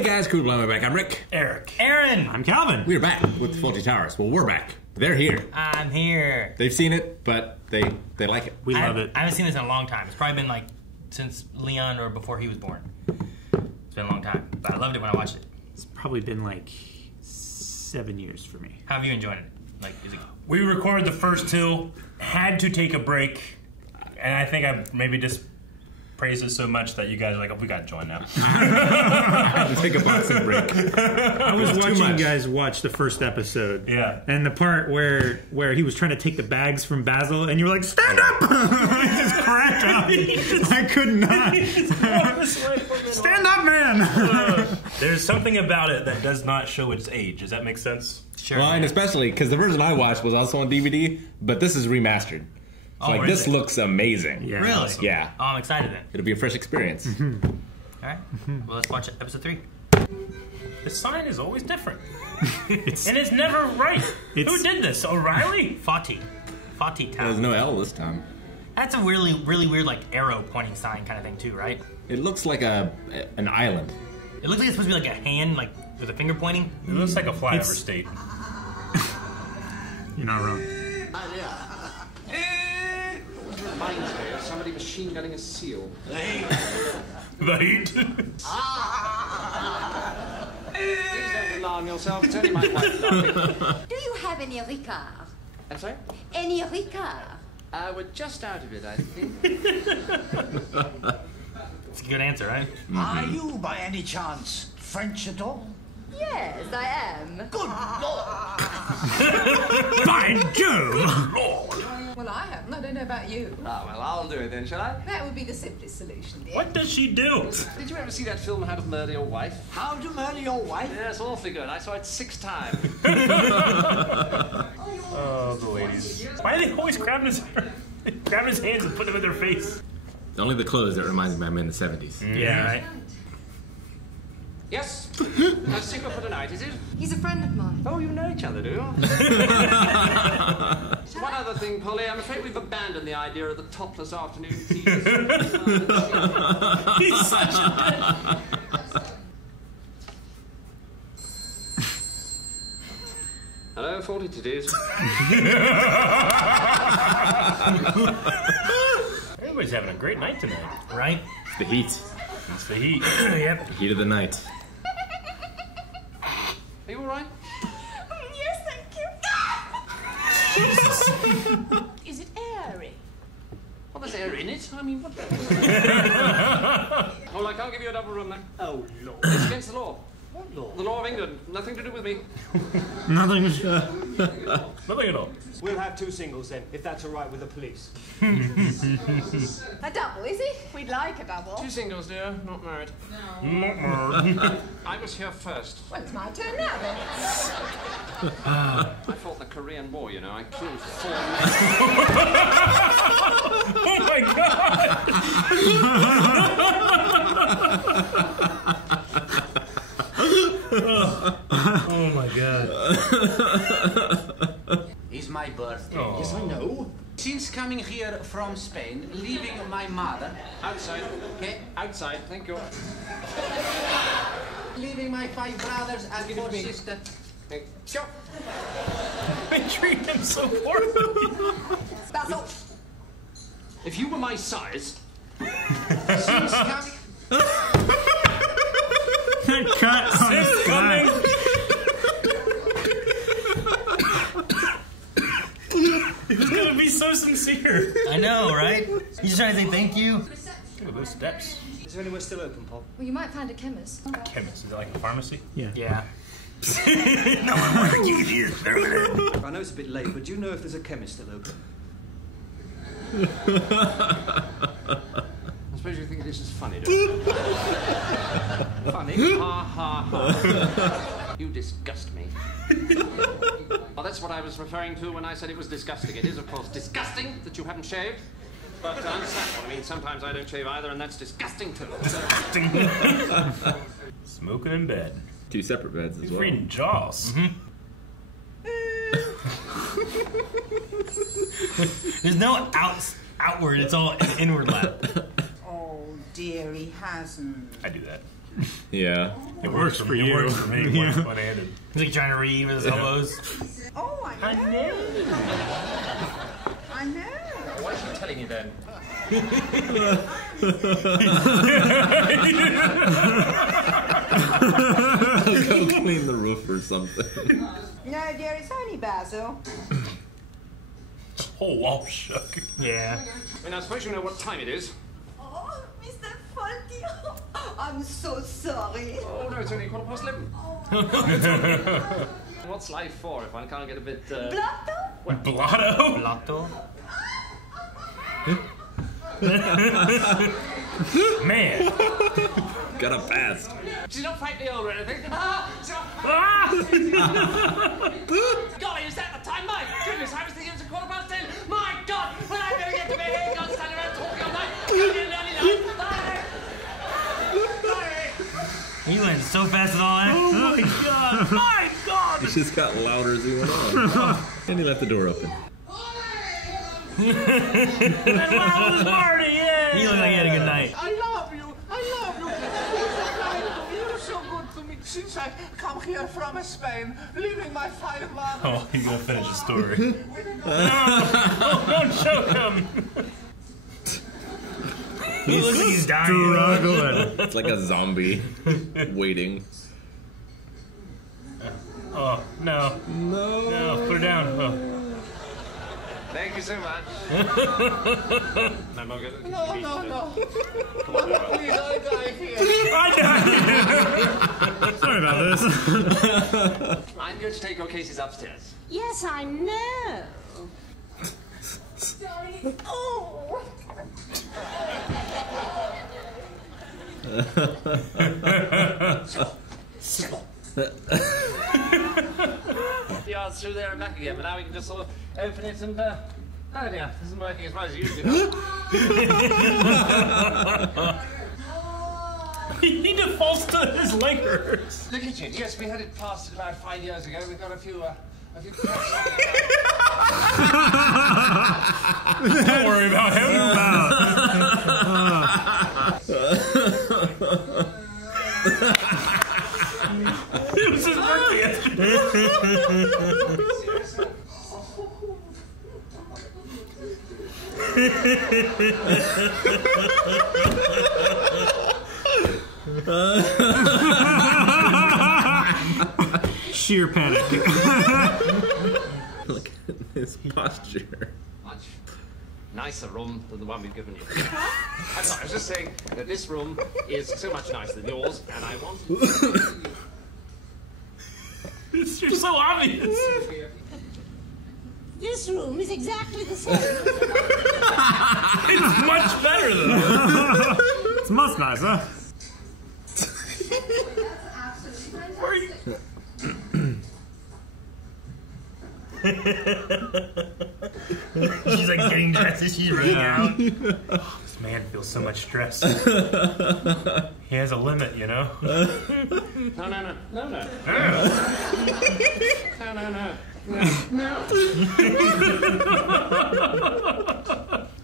Hey guys, cool blowing back. I'm Rick. Eric. Aaron. I'm Calvin. We're back with the Fawlty Towers. Well, we're back. They're here. I'm here. They've seen it, but they like it. We love it. I haven't seen this in a long time. It's probably been like since Leon or before he was born. It's been a long time, but I loved it when I watched it. It's probably been like 7 years for me. How have you enjoyed it? Like, is it? We recorded the first two, had to take a break, and I think I maybe just praised it so much that you guys are like, oh, we gotta join now. Take a boxing break. I was watching you guys watch the first episode. Yeah. And the part where he was trying to take the bags from Basil, and you were like, stand up! I just cracked up. I could not. Stand up, man! There's something about it that does not show its age. Does that make sense? Sure. Well, and especially because the version I watched was also on DVD, but this is remastered. So, like, this looks amazing. Yeah. Really? Awesome. Yeah. Oh, I'm excited then. It'll be a fresh experience. All right. Well, let's watch episode 3. The sign is always different. And it's never right. Who did this? O'Reilly? Fawlty Towers. There's no L this time. That's a really weird, like, arrow pointing sign kind of thing too, right? It looks like an island. It looks like it's supposed to be like a hand, like with a finger pointing. It looks like a flyover state. You're not wrong. Reminds me of somebody machine gunning a seal. Right? Please don't alarm yourself. It's only my wife laughing. Do you have any Ricard? I'm sorry? Any Ricard? We're just out of it, I think. It's a good answer, right? Are you, by any chance, French at all? Yes, I am. Good Lord! By Jove! Well, I haven't. I don't know about you. Ah, well, I'll do it then, shall I? That would be the simplest solution, dear. What does she do? Did you ever see that film, How to Murder Your Wife? How to murder your wife? Yes, awfully good. I saw it 6 times. Oh, the ladies. Why are they always grabbing his hands and putting them in their face? Only the clothes that reminds me I'm in the 70s. Yeah, right. Yes? A single for tonight, is it? He's a friend of mine. Oh, you know each other, do you? One other thing, Polly. I'm afraid we've abandoned the idea of the topless afternoon tea. He's such a Hello, Fawlty Towers. Everybody's having a great night tonight. Right? It's the heat. It's the heat. Yep. The heat of the night. Are you all right? Yes, thank you. Is it airy? Well, there's air in it. I mean, what the... Oh, I can't give you a double room, then. Oh, Lord. It's against the law. What law? The law of England. Nothing to do with me. Nothing. Nothing at all. We'll have 2 singles then, if that's all right with the police. A double, is it? We'd like a double. 2 singles, dear. Not married. No. I was here first. Well, it's my turn now, then. I fought the Korean War, you know. I killed 4 men. Oh my god! Oh my god. It's my birthday. Oh. Yes, I know. Since coming here from Spain, leaving my mother... Outside. Okay, Outside. Thank you. leaving my 5 brothers and 4 sisters... Thank you. They treat him so poorly. Basil. If you were my size... Since coming... Cut on the coming. He was gonna be so sincere. I know, right? He's just trying to say thank you. Look at those steps. Is there anywhere still open, Pop? Well, you might find a chemist. A chemist. Is it like a pharmacy? Yeah. Yeah. No one working here. I know it's a bit late, but do you know if there's a chemist still open? I suppose you think this is funny, don't you? Funny? Ha, ha, ha. You disgust me. Well, that's what I was referring to when I said it was disgusting. It is, of course, disgusting that you haven't shaved. But I understand what I mean. Sometimes I don't shave either, and that's disgusting, too. Smoking in bed. 2 separate beds as He's well. reading Jaws. There's no outward, it's all inward lap. Oh, dear, he hasn't. I do that. Yeah. It works for you. It works for me. Yeah. One-handed. He's like trying to read with his elbows. Oh, I know. I know. Why is she telling you then? Go clean the roof or something. No, dear, it's only Basil. Whole wall shook. Yeah. I mean, I suppose you know what time it is. Oh, Mr. Fawlty. I'm so sorry. Oh, no, it's only 11:15. What's life for if one can't get a bit, Blotto? Blotto? Blotto. Man. Got a pass. She's not frightfully old or anything. Golly, is that the time? My goodness, I was thinking it was 10:15. My God, when I'm going to get to bed, here, God, standing around talking all night. He went so fast and all that. Oh my God. My God. He just got louder as he went on. And he left the door open. He looked like he had a good night. I love you. You're so good to me since I come here from Spain, leaving my fine mother. Oh, he's gonna finish the story. Oh, don't choke him. He looks like he's dying. Struggling. It's like a zombie waiting. Oh, no. No, put her down. Oh. Thank you so much. No. Please, I die here. Sorry about this. I'm going to take your cases upstairs. Yes, I know. Oh. The yards through there and back again, but now we can just sort of open it and, oh dear, this isn't working as well as it used to. He defaults to his laborers. The kitchen, yes, we had it plastered about 5 years ago. We've got a few cracks. Don't worry about him. It was his birthday yesterday. Sheer panic. Look at his posture. Much nicer room than the one we've given you. I'm sorry, I was just saying that this room is so much nicer than yours, and I want... You're so obvious. This room is exactly the same. It's much better, though. It's much nicer. Where are you? She's like getting dressed as she's running out. Oh, this man feels so much stress. He has a limit, you know? No.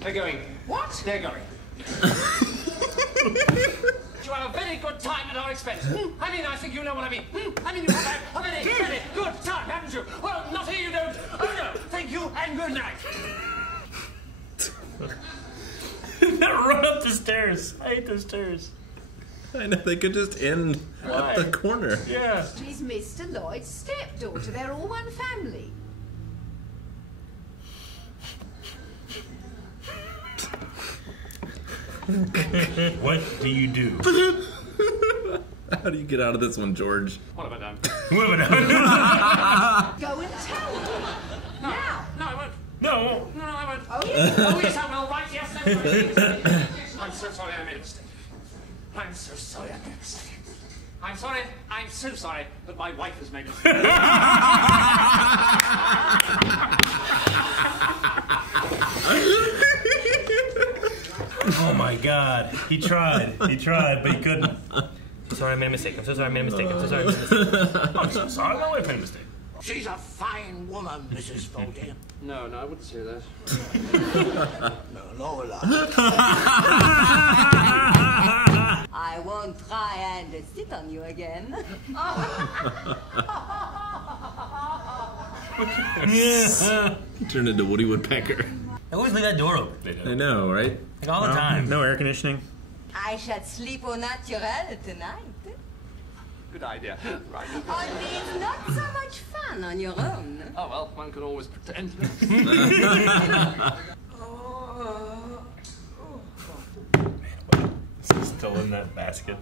They're going. What? They're going. You have a very good time at our expense. I mean, I think you know what I mean. I mean, you have a very, very good time, haven't you? Well, not here you don't. Oh, no. Thank you and good night. That run up the stairs. I hate those stairs. I know, they could just end at the corner. Yeah. She's Mr. Lloyd's stepdaughter. They're all one family. What do you do? How do you get out of this one, George? What have I done? What have I done? Go and tell them. Now. No, I won't. No. No, I won't. Oh, yes. Oh, yes, I will. Right, yes, I will. I'm so sorry I made a mistake. I'm so sorry I made a mistake. I'm so sorry that my wife has made a mistake. Oh my God. He tried, but he couldn't. I'm sorry I made a mistake. I'm so sorry I made a mistake. I'm so sorry I made a mistake. I'm so sorry. My wife made a mistake. She's a fine woman, Mrs. Fawlty. No, I wouldn't say that. No, Lola. I won't try and sit on you again. Turned into Woody Woodpecker. I always leave that door open. I know, right? Like all the time. No air conditioning. I shall sleep au naturel tonight. Good idea. Right. Only it's not so much fun on your own. Oh, well, one can always pretend. It's still in that basket.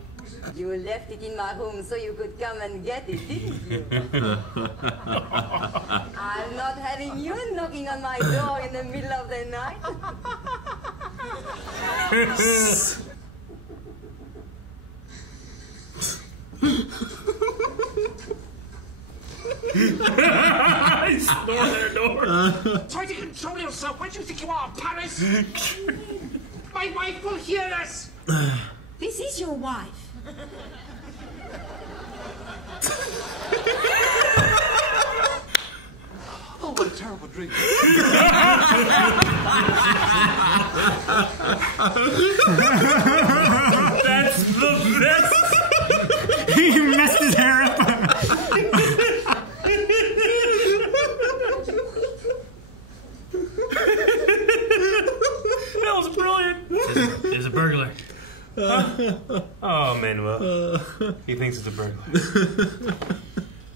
You left it in my room so you could come and get it, didn't you? I'm not having you knocking on my door in the middle of the night. I snore their door. Try to control yourself. Where do you think you are, Paris? My wife will hear us. This is your wife. Oh, what a terrible dream. That's the best. He messed his hair up. That was brilliant. There's a burglar. Oh, Manuel. He thinks it's a burglar.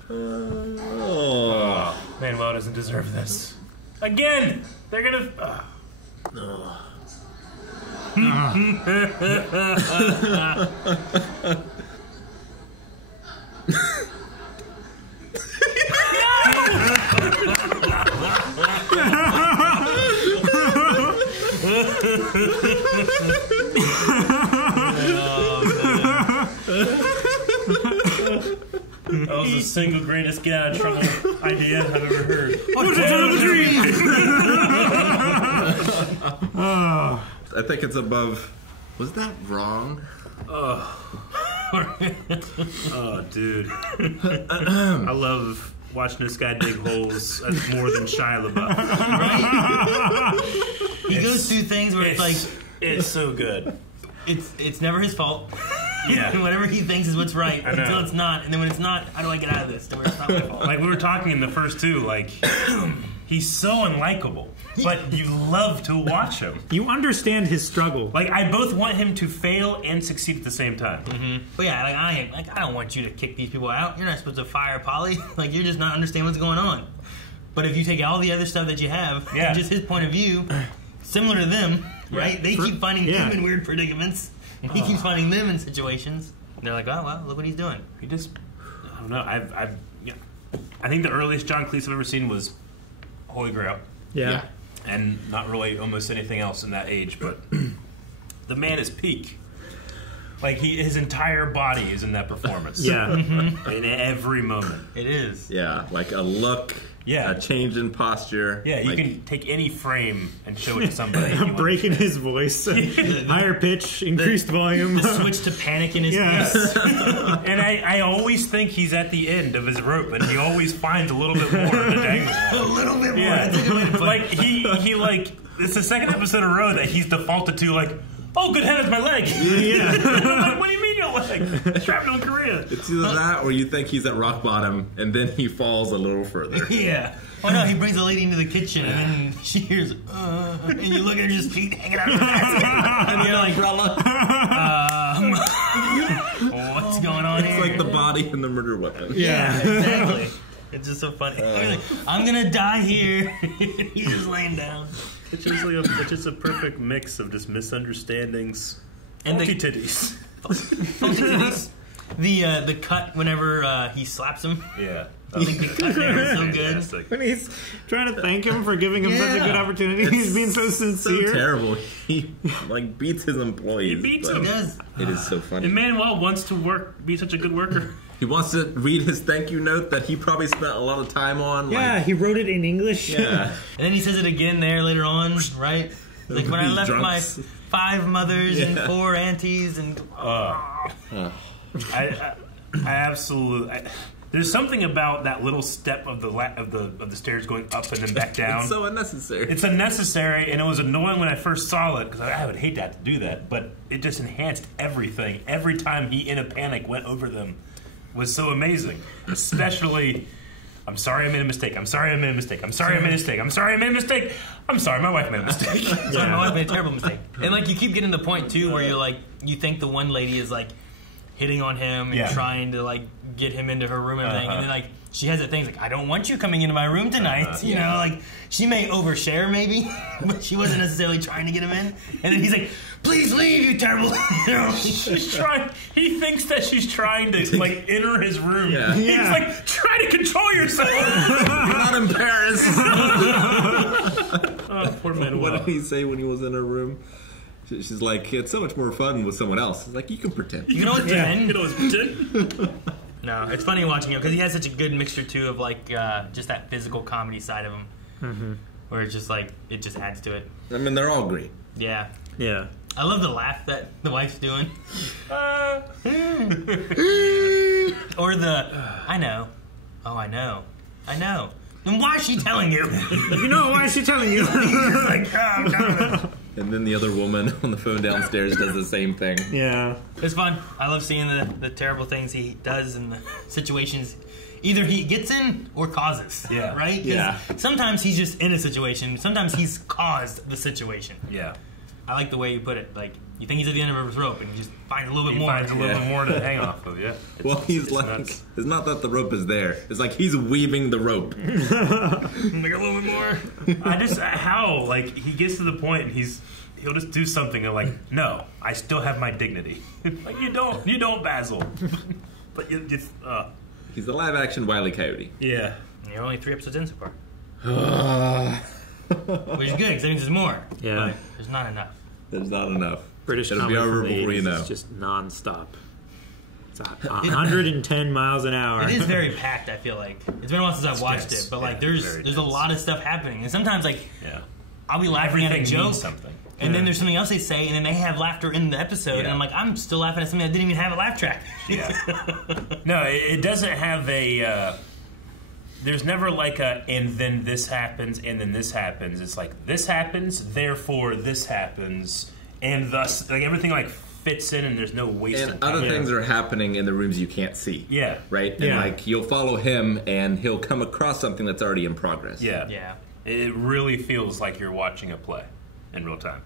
Oh. Manuel doesn't deserve this. Again! They're gonna... That was the single greatest get out of trouble idea I've ever heard. What's a terrible dream? I think it's above. Was that wrong? Oh, dude. I love watching this guy dig holes as more than Shia LaBeouf. Right? He goes through things where it's like... It's so good. It's never his fault. Yeah. Whatever he thinks is what's right until it's not. And then when it's not, how do I get out of this to where it's not my fault? Like we were talking in the first two, like he's so unlikable, but you love to watch him. You understand his struggle. Like I both want him to fail and succeed at the same time. Mm-hmm. But yeah, I don't want you to kick these people out. You're not supposed to fire Polly. Like you're just not understand what's going on. But if you take all the other stuff that you have, and just his point of view, similar to them, right? They keep finding him in weird predicaments. And he keeps finding them in situations. And they're like, oh, well, look what he's doing. He just, I don't know. I think the earliest John Cleese I've ever seen was Holy Grail. Yeah. And not really almost anything else in that age, but the man is peak. Like his entire body is in that performance. Yeah. In every moment. It is. Yeah, like a look. Yeah. A change in posture. Yeah, you can take any frame and show it to somebody. Breaking his voice. Higher pitch, increased volume. The switch to panic in his face. And I always think he's at the end of his rope, and he always finds a little bit more to dangle. A little bit more. Yeah. That's a good way to put Like, it. he like, it's the second episode in a row that he's defaulted to, like, oh, good heavens, my leg. Yeah. I'm like, what do you mean your leg? Shrapnel in Korea. It's either that or you think he's at rock bottom and then he falls a little further. Yeah. Oh no, he brings a lady into the kitchen and then she hears, and you look at her just feet hanging out of her basket. And you're like, what's going on here? It's like the body and the murder weapon. Yeah, exactly. It's just so funny. Like, I'm gonna die here. He's just laying down. It's just a perfect mix of just misunderstandings. And Fawlty titties. Fawlty titties. The cut whenever he slaps him. Yeah. I think the cut there is so good. When he's trying to thank him for giving him such a good opportunity, he's being so sincere. So terrible. He like beats his employees. He beats but them. He does. It is so funny. And Manuel wants to be such a good worker. He wants to read his thank you note that he probably spent a lot of time on. Yeah, like, he wrote it in English. Yeah. And then he says it again there later on, right? Like when I These left drunks. my 5 mothers and 4 aunties and I absolutely. There's something about that little step of the stairs going up and then back down. It's so unnecessary. It's unnecessary, and it was annoying when I first saw it because I would hate to have to do that. But it just enhanced everything. Every time he, in a panic, went over them, was so amazing. Especially, I'm sorry I made a mistake. I'm sorry I made a mistake. I'm sorry I made a mistake. I'm sorry I made a mistake. I'm sorry my wife made a mistake. Sorry, my wife made a terrible mistake. And like you keep getting to the point too where you're like, you think the one lady is like hitting on him and trying to like get him into her room and everything, and then like she has that thing like, I don't want you coming into my room tonight. You know, like she may overshare maybe, but she wasn't necessarily trying to get him in. And then he's like, please leave, you terrible. You know, she's trying. He thinks that she's trying to like enter his room. Yeah. He's like, try to control yourself. You're not in Paris. Oh, poor Manuel. What did he say when he was in her room? She's like, it's so much more fun with someone else. It's like, you can pretend. You can always pretend. You can always pretend. No, it's funny watching him because he has such a good mixture too of like just that physical comedy side of him, where it's just like it just adds to it. I mean, they're all great. Yeah. Yeah. I love the laugh that the wife's doing. Or the, I know. Oh, I know. I know. Then why is she telling you? You know, why is she telling you? Like, I'm done with it. And then the other woman on the phone downstairs does the same thing. Yeah. It's fun. I love seeing the terrible things he does and the situations either he gets in or causes. Yeah. Right? Yeah. Sometimes he's just in a situation. Sometimes he's caused the situation. Yeah. I like the way you put it. Like, you think he's at the end of his rope and he just finds a little bit He more. finds a little bit more to hang off of, yeah. Well, he's like, nuts. it's not that the rope is there. It's like he's weaving the rope. Like a little bit more. I just, how? Like, he gets to the point and he'll just do something and like, no, I still have my dignity. Like, you don't, Basil. But He's the live-action Wile E. Coyote. yeah. And you're only 3 episodes in so far. Which is good, because that means there's more. Yeah. But there's not enough. There's not enough. British It'll comedy be over from the before you 80s know. is just non-stop. It's 110 miles an hour. It is very packed, I feel like. It's been a while since I've watched dense. it, but like Yeah, there's very a dense. lot of stuff happening. And sometimes like I'll be laughing at a Everything joke. means something. And then there's something else they say, and then they have laughter in the episode, and I'm like, I'm still laughing at something that didn't even have a laugh track. Yeah. No, it doesn't have a. There's never like a, and then this happens, and then this happens. It's like, this happens, therefore this happens, and thus, like, everything like fits in, and there's no wasted And time. other things are happening in the rooms you can't see. Yeah. Right? And like, you'll follow him, and he'll come across something that's already in progress. Yeah. Yeah. It really feels like you're watching a play in real time.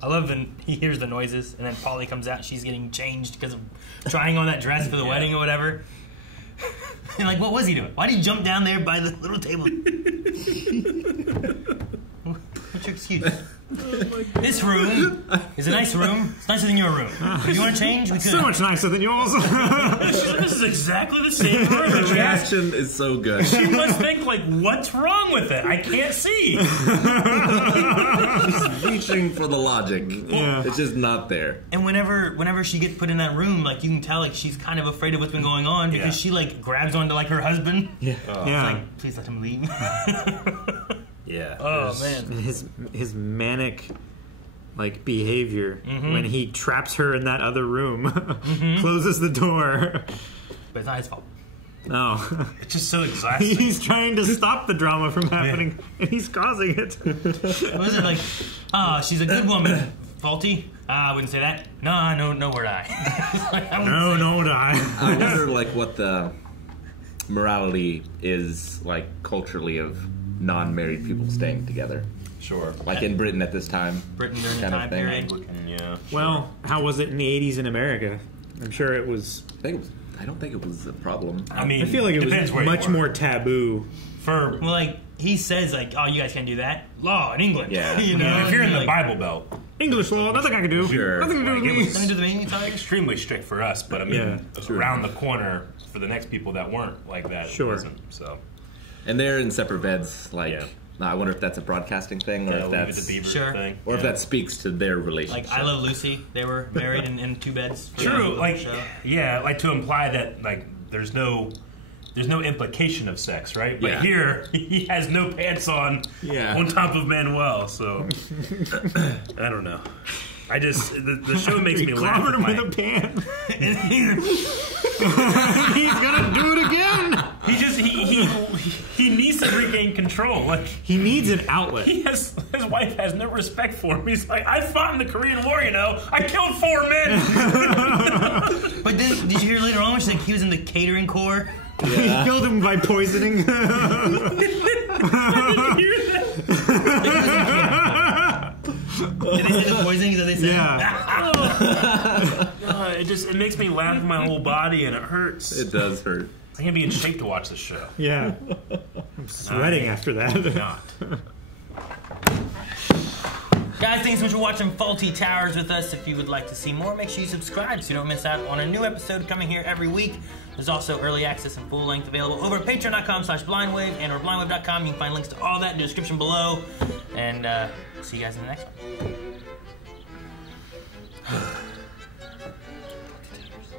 I love when he hears the noises, and then Polly comes out, she's getting changed because of trying on that dress for the wedding or whatever. And like, what was he doing? Why did he jump down there by the little table? What's your excuse? This room is a nice room. It's nicer than your room. If you want to change, we could. So much nicer than yours. This is exactly the same room. The reaction is so good. She must think, like, what's wrong with it? I can't see. She's reaching for the logic. Yeah. It's just not there. And whenever she gets put in that room, like you can tell, like she's kind of afraid of what's been going on because she like grabs onto like her husband. Yeah. It's like, please let him leave. Yeah. Oh man. His manic like behavior when he traps her in that other room, closes the door. But it's not his fault. No. It's just so exhausting. He's trying to stop the drama from happening, and he's causing it. What is it like? Oh, she's a good woman. Fawlty? I wouldn't say that. No word I. Like, No, would I? I wonder, like, what the morality is, like, culturally of non-married people staying together. Sure. Like in Britain at this time. Britain during the kind of time thing. period. Yeah. Well, how was it in the 80s in America? I'm sure it was. I don't think it was a problem. I mean, I feel like it depends was where you much are. more taboo. For Well, like he says, like, oh, you guys can't do that. Law in England. Yeah. You know, if you're in the like, Bible Belt, English law, nothing I can do. Sure. Nothing to do Like, with it me. was- Nothing to do with me. It's it's like, extremely strict for us. But I mean, Yeah, around the corner for the next people that weren't like that. Sure. It wasn't, so And they're in separate beds. Like, Yeah. I wonder if that's a broadcasting thing, or yeah, if Leave It that's, to Beaver Sure. thing. or if that speaks to their relationship. like I Love Lucy. They were married in 2 beds. for True, the like show. yeah, like to imply that like there's no implication of sex, right? But Yeah. here he has no pants on top of Manuel, so I don't know. I just the show makes me laugh. Clobbered him with with a pan. He's gonna do it again. control. Like he needs an outlet. His wife has no respect for him. He's like, I fought in the Korean War, you know. I killed 4 men. But then, did you hear later on? She's like, he was in the catering corps. Yeah. He killed him by poisoning. I didn't hear that. Did they say the poisoning? Is that they said? Yeah. It makes me laugh with my whole body, and it hurts. It does hurt. I can't be in shape to watch this show. Yeah. I'm sweating after that. Not. Guys, thanks so much for watching Fawlty Towers with us. If you would like to see more, make sure you subscribe so you don't miss out on a new episode coming here every week. There's also early access and full length available over at patreon.com/blindwave and or blindwave.com. You can find links to all that in the description below. And see you guys in the next one.